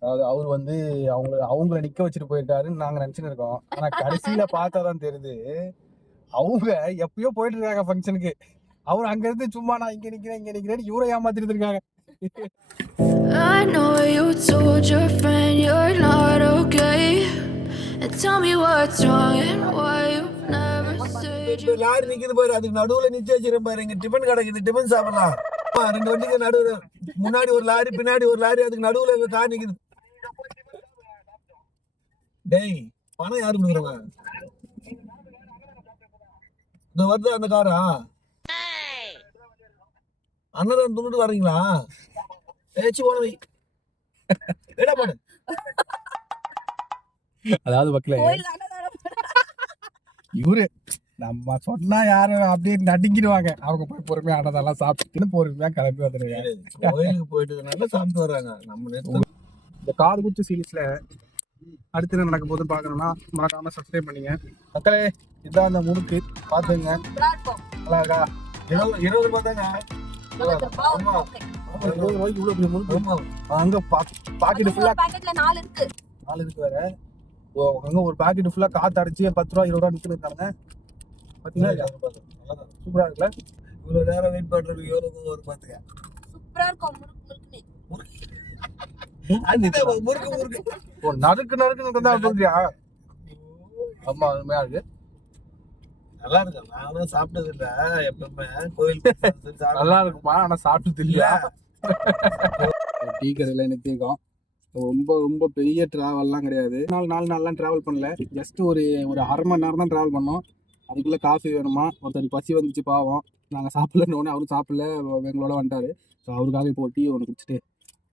அதாவது அவர் வந்து அவங்கள அவங்கள நிக்க வச்சுட்டு போயிருக்காருன்னு நாங்க நினைச்சுன்னு இருக்கோம். ஆனா கடைசியில பார்த்தாதான் தெரியுது. அவங்க எப்பயோ போயிட்டு இருக்காங்க ஃபங்க்ஷனுக்கு அவர் அங்க இருந்து சும்மா நான் இங்க நிக்கிறேன் இங்க நிக்கிறேன் இவரை ஏமாத்திட்டு இருக்காங்க. I know you told your friend you're not okay. And tell me what's wrong and why you never said you. Lorry நிக்குது பாரு? அதுக்கு நடுவுல நிச்சு வச்சிருக்கேன் பாரு. இங்க டிபன் கிடைக்குது. டிபன் சாப்பிடலாம். ரெண்டு வண்டிக்கு நடுவுல. முன்னாடி ஒரு லாரி பின்னாடி ஒரு லாரி. அதுக்கு நடுவுல கார் நிக்குது. டேய் பணம் யாரு கொடுக்குறவங்க இந்த வருது அந்த காரா. அன்னதான் துண்டுட்டு வர்றீங்களா? ஏச்சு போன வை. என்ன பண்ணு அதாவது மக்களே இவரு நம்ம சொன்னா யாரும் அப்படியே நடுங்கிடுவாங்க. அவங்க போய் பொறுமையா ஆனதெல்லாம் சாப்பிட்டுன்னு பொறுமையா கிளம்பி வந்துருவாங்க கோயிலுக்கு போயிட்டு சாப்பிட்டு வர்றாங்க. நம்ம இந்த காது குத்து சீரீஸ்ல அடுத்து என்ன நடக்க போகுதுன்னு பார்க்கணும்னா மறக்காம சப்ஸ்கிரைப் பண்ணீங்க. மக்களே இதான் அந்த முறுக்கு. பாத்துங்க நல்லா இருக்கா? இருபது இருபது ரூபாய் தாங்க. இருபது ரூபாய்க்கு இவ்வளவு பெரிய முறுக்கு? அங்க பாக்கெட் ஃபுல்லா பாக்கெட்ல நாலு இருக்கு. நாலு இருக்கு வேற. ஓ, அங்க ஒரு பாக்கெட் ஃபுல்லா காத்து அடிச்சு பத்து ரூபா இருபது ரூபா நிக்கிட்டு இருக்காங்க. பாத்தீங்களா இல்லையா? சூப்பரா இருக்குல்ல? இவ்வளவு நேரம் வெயிட் பண்றதுக்கு எவ்வளவு ஒரு இருக்கும் முறுக்கு அதுதான் முறுக்கு முறுக்கு. ஓ நறுக்கு நறுக்கு தான் சொல்றியா ஆமா அருமையா இருக்கு. நல்லா இருக்கு? நானும் சாப்பிட்டது இல்ல. எப்பவுமே கோயில் நல்லா இருக்குமா? ஆனா சாப்பிட்டு இல்லையா? டீ கடையில நிறுத்திருக்கோம் ரொம்ப ரொம்ப பெரிய டிராவல்லாம் கிடையாது. நாலு நாலு நாள்லாம் டிராவல் பண்ணல. ஜஸ்ட் ஒரு ஒரு அரை மணி நேரம் தான் டிராவல் பண்ணோம். அதுக்குள்ள காஃபி வேணுமா? ஒருத்தர் பசி வந்துச்சு பாவம். நாங்கள் சாப்பிடலன்னு அவரும் சாப்பிடல. எங்களோட வந்துட்டாரு. ஸோ அவருக்காக இப்போ டீ ஒன்று குடிச்சிட்டு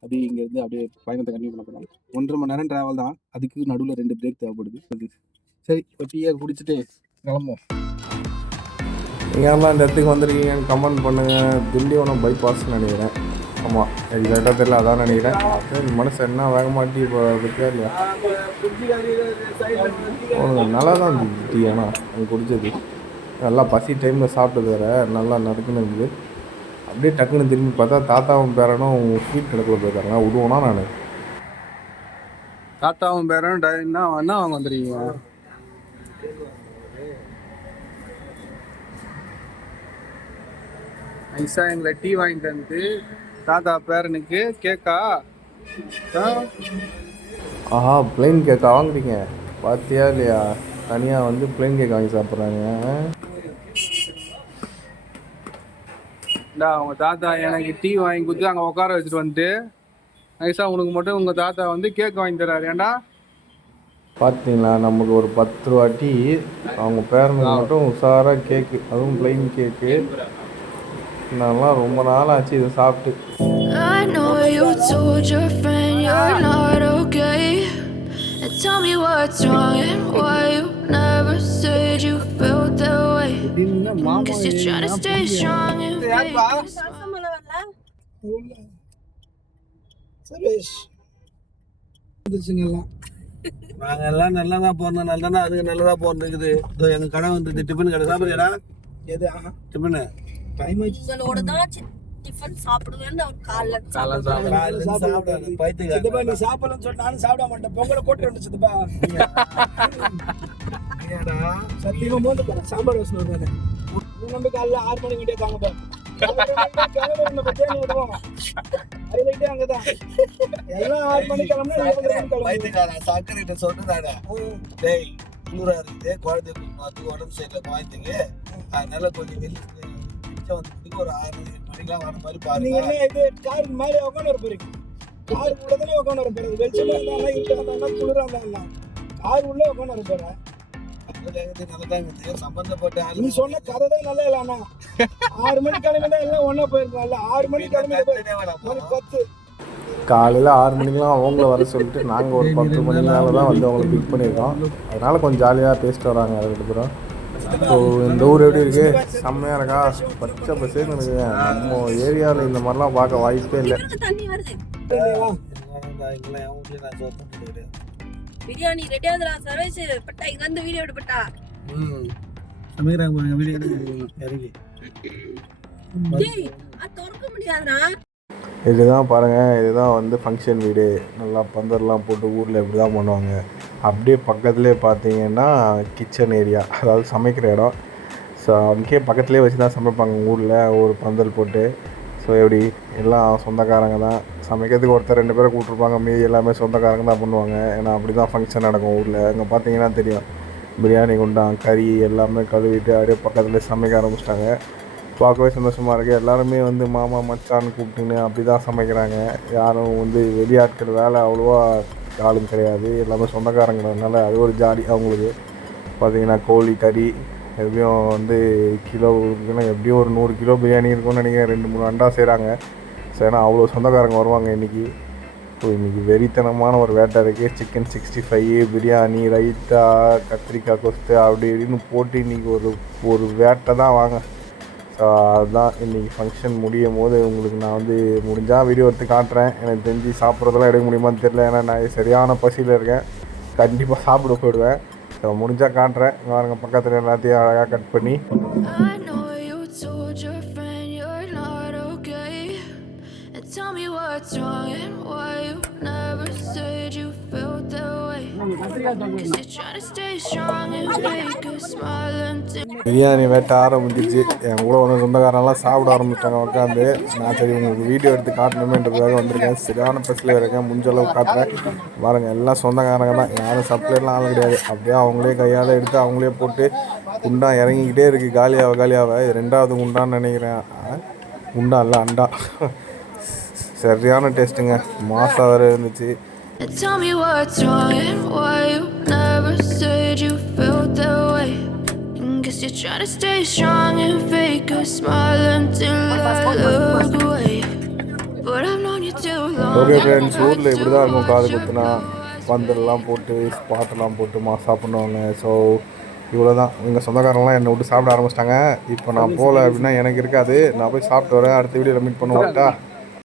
அப்படியே இங்கேருந்து அப்படியே பயணத்தை கண்டினியூ பண்ண போகிறோம் ஒன்றரை மணி நேரம் ட்ராவல் தான். அதுக்கு நடுவில் ரெண்டு பிரேக் தேவைப்படுது. சரி இப்போ டீயை குடிச்சிட்டு கிளம்புவோம். நீங்கள்லாம் இந்த இடத்துக்கு வந்திருக்கீங்கன்னு கமெண்ட் பண்ணுங்கள் திண்டிவனம் பைபாஸ்னு நினைக்கிறேன். ஆமாம் எக்ஸாக்டாக தெரியல அதான் நினைக்கிறேன். சரி, மனசு என்ன வேக மாட்டி இப்போ இருக்கா இல்லையா? நல்லா தான் இருந்துச்சு டீ ஆனால் எனக்கு குடிச்சது. நல்லா பசி டைமில் சாப்பிட்டது வேறு. நல்லா நடக்குன்னு இருந்தது. அப்படியே டக்குன்னு திரும்பி பார்த்தா தாத்தாவும் பேரனும் ஸ்வீட் கடைக்குள்ள போயிருக்காங்க விடுவோனா நான்? தாத்தாவும் பேரும் ட- என்ன வாங்க வந்துருக்கீங்க? நைஸா எங்களை டீ வாங்கிட்டு வந்து தாத்தா பேரனுக்கு கேக்கா? ஆஹா பிளெயின் கேக்கா வாங்குறீங்க. பார்த்தியா இல்லையா? தனியாக வந்து பிளெயின் கேக் வாங்கி சாப்பிட்றாங்க இந்தா அவங்க தாத்தா எனக்கு டீ வாங்கி கொடுத்து அங்கே உட்கார வச்சுட்டு வந்துட்டு நைஸா உனக்கு மட்டும் உங்க தாத்தா வந்து கேக் வாங்கி தராரு. ஏன்டா? பார்த்தீங்களா நமக்கு ஒரு பத்து ரூபா டீ அவங்க பேரனுக்கு மட்டும் உஷாராக கேக்கு அதுவும் பிளெயின் கேக்கு நான்லாம் ரொம்ப நாள் ஆச்சு இதை சாப்பிட்டு. I know you told your friend you're not okay. And tell me what's wrong and why you never said you felt that way. Guess you're trying to stay strong and fake. Rasmalai வரல சர்வேஷ் வந்துருச்சுங்க எல்லாம் நாங்க எல்லாம் நல்லா தான் போறோம் நல்லா அதுக்கு நல்லதா போறதுக்குது இதோ எங்க கடை வந்து டிஃபன் கடை. சாப்பிடுறா எது டிஃபன்? டைம் ஆச்சு தான் டிஃபன் சாப்பிடுவேன்னு அவர் காலைல சித்தப்பா நீ சாப்பிடலன்னு சொல்லிட்டு நானும் சாப்பிட மாட்டேன். பொங்கலை போட்டு வந்து சித்தப்பா. சத்தியமா மோந்து பாரு சாம்பார் வசனம் வருவாரு நீ நம்பி காலைல ஆறு மணி கிட்டே தாங்க பா அங்கதான். எல்லாம் ஆறு மணி கிளம்புனா ஏழு மணி கிளம்பும் பைத்தியக்காரன் சர்க்கரை சொன்னதாடா டேய் குளிரா இருக்குது. குழந்தைக்கு உடம்பு சரியில்லை குழந்தைக்கு. அதனால கொஞ்சம் வெளியே வெளிச்சம் வந்து ஒரு ஆறு மணிக்கெல்லாம் வர மாதிரி பாருங்க. என்ன இது காருக்கு மேலே உட்காந்து வர போறீங்க. கார் உள்ள தானே உட்காந்து வர போறது வெளிச்சமா இருந்தா இருட்டா இருந்தா குளிரா இருந்தா கார் உள்ள உட்காந்து வர போற நல்லதாங்க நல்லதாங்க சம்பந்தப்பட்ட ஆளு. நீ சொன்ன கதை தான் நல்லா இல்ல அண்ணா. ஆறு மணி கிளம்பினா எல்லாம் ஒண்ணா போயிருக்கோம்ல ஆறு மணி கிளம்பி பத்து. காலையில் ஆறு மணிக்கெலாம் அவங்கள வர சொல்லிட்டு நாங்கள் ஒரு பத்து மணி மேலே தான் வந்து அவங்கள பிக் பண்ணியிருக்கோம் அதனால் கொஞ்சம் ஜாலியாக பேசிட்டு வராங்க ரெண்டு பேரும். ஸோ இந்த ஊர் எப்படி இருக்கு? செம்மையாக இருக்கா? பச்சை பசேன்னு இருக்குங்க நம்ம ஏரியாவில் இந்த மாதிரிலாம் பார்க்க வாய்ப்பே இல்லை. இவருக்கு தண்ணி வருது? பிரியாணி ரெடி ஆகுதுடா சர்வேஷ் பட்டா இங்க வந்து வீடியோ எடுப்பட்டா சமைக்கிறாங்க வீடியோ இறங்கி. டேய் அது திறக்க முடியாதுடா. இதுதான் பாருங்கள் இதுதான் வந்து ஃபங்க்ஷன் வீடு. நல்லா பந்தர்லாம் போட்டு ஊரில் இப்படி தான் பண்ணுவாங்க. அப்படியே பக்கத்துலேயே பார்த்தீங்கன்னா கிச்சன் ஏரியா அதாவது சமைக்கிற இடம். ஸோ அங்கேயே பக்கத்துலேயே வச்சு தான் சமைப்பாங்க ஊரில் ஒரு பந்தல் போட்டு. ஸோ எப்படி? எல்லாம் சொந்தக்காரங்க தான். சமைக்கிறதுக்கு ஒருத்தர் ரெண்டு பேரை கூப்பிட்ருப்பாங்க மீதி எல்லாமே சொந்தக்காரங்க தான் பண்ணுவாங்க. ஏன்னா அப்படி தான் ஃபங்க்ஷன் நடக்கும் ஊரில். அங்கே பார்த்தீங்கன்னா தெரியும். பிரியாணி குண்டான் கறி எல்லாமே கழுவிட்டு அப்படியே பக்கத்துலேயே சமைக்க ஆரம்பிச்சிட்டாங்க. பார்க்கவே சந்தோஷமாக இருக்குது எல்லாருமே வந்து மாமா மச்சான்னு கூப்பிட்டுன்னு அப்படி தான் சமைக்கிறாங்க. யாரும் வந்து வெளியாட்கள் வேலை அவ்வளோவா ஆளும் கிடையாது. எல்லாமே சொந்தக்காரங்கிறதுனால அது ஒரு ஜாலி அவங்களுக்கு. பார்த்தீங்கன்னா கோழி கறி எப்படியும் வந்து கிலோ எப்படியும் ஒரு நூறு கிலோ பிரியாணி இருக்கும்னு நினைக்கிறேன். ரெண்டு மூணு அண்டா செய்கிறாங்க ஸோ ஏன்னா அவ்வளோ சொந்தக்காரங்க வருவாங்க இன்றைக்கி ஸோ இன்றைக்கி வெறித்தனமான ஒரு வேட்டை இருக்குது chicken sixty five biryani raita கத்திரிக்காய் கொஸ்து அப்படி இப்படின்னு போட்டு இன்றைக்கி ஒரு ஒரு வேட்டை தான் வாங்க. ஸோ அதுதான் இன்றைக்கி ஃபங்க்ஷன் முடியும் போது உங்களுக்கு நான் வந்து முடிஞ்சால் வீடியோ எடுத்து காட்டுறேன். எனக்கு தெரிஞ்சு சாப்பிட்றதெல்லாம் எடுக்க முடியுமான்னு தெரியல. ஏன்னா நான் சரியான பசியில் இருக்கேன். கண்டிப்பாக சாப்பிட போயிடுவேன். ஸோ முடிஞ்சால் காட்டுறேன். பாருங்கள் பக்கத்தில் எல்லாத்தையும் அழகாக கட் பண்ணி. Tell me what's wrong and why biryani வேட்டை ஆரம்பிச்சிச்சு என் கூட வந்து சொந்தக்காரெல்லாம் சாப்பிட ஆரம்பிச்சிட்டாங்க உட்காந்து நான் சரி உங்களுக்கு வீடியோ எடுத்து காட்டணுமேன்றதுக்காக வந்திருக்கேன். சரியான பஸ்ஸில் இருக்கேன் முடிஞ்ச அளவு காட்டுறேன். பாருங்கள் எல்லாம் சொந்தக்காரங்க தான். யாரும் சப்ளைலாம் ஆள் கிடையாது. அப்படியே அவங்களே கையால் எடுத்து அவங்களே போட்டு குண்டா இறங்கிக்கிட்டே இருக்குது காலியாக காலியாக ரெண்டாவது குண்டான்னு நினைக்கிறேன். ஆ? குண்டா இல்லை அண்டா. சரியான டேஸ்ட்டுங்க மாசாக வேறு இருந்துச்சு. And tell me what's wrong and why you never said you felt that way. And guess you're trying to stay strong and fake a smile until I look away. But I've known you too long. Okay friends ஊரில் இப்படி தான் இருக்கும். காது குத்துனா பந்தல்லாம் போட்டு ஸ்பாட்டெல்லாம் போட்டு மாசா பண்ணுவாங்க. ஸோ இவ்வளோ தான் எங்கள் சொந்தக்காரங்களாம் என்னை விட்டு சாப்பிட ஆரம்பிச்சிட்டாங்க. இப்போ நான் போகல அப்படின்னா எனக்கு இருக்காது. நான் போய் சாப்பிட்டு வரேன். அடுத்த வீடியோவில் மீட் பண்ணுவோம்ட்டா